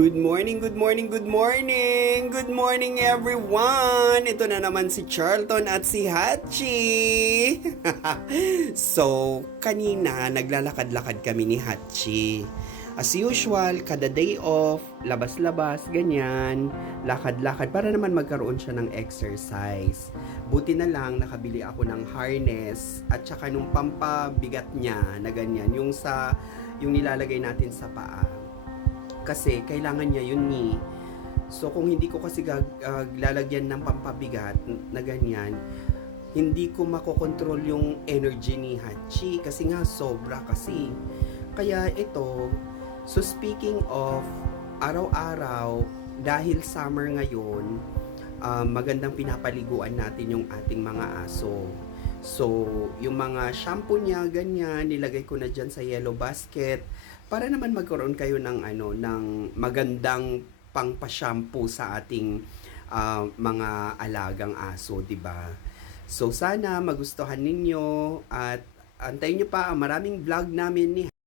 Good morning, good morning, good morning! Good morning everyone! Ito na naman si Charlton at si Hachi! So, kanina naglalakad-lakad kami ni Hachi. As usual, kada day off, labas-labas, ganyan, lakad-lakad para naman magkaroon siya ng exercise. Buti na lang nakabili ako ng harness at saka nung pampabigat niya na ganyan, yung nilalagay natin sa paa kasi kailangan niya yun ni. So kung hindi ko kasi lalagyan ng pampabigat na ganyan, hindi ko makokontrol yung energy ni Hachi kasi nga sobra kasi. Kaya ito, so speaking of araw-araw, dahil summer ngayon, magandang pinapaliguan natin yung ating mga aso. So, yung mga shampoo niya, ganyan, nilagay ko na dyan sa yellow basket para naman magkaroon kayo ng ng magandang pangpa-shampoo sa ating mga alagang aso, 'di ba? So sana magustuhan ninyo at antayin niyo pa ang maraming vlog namin ni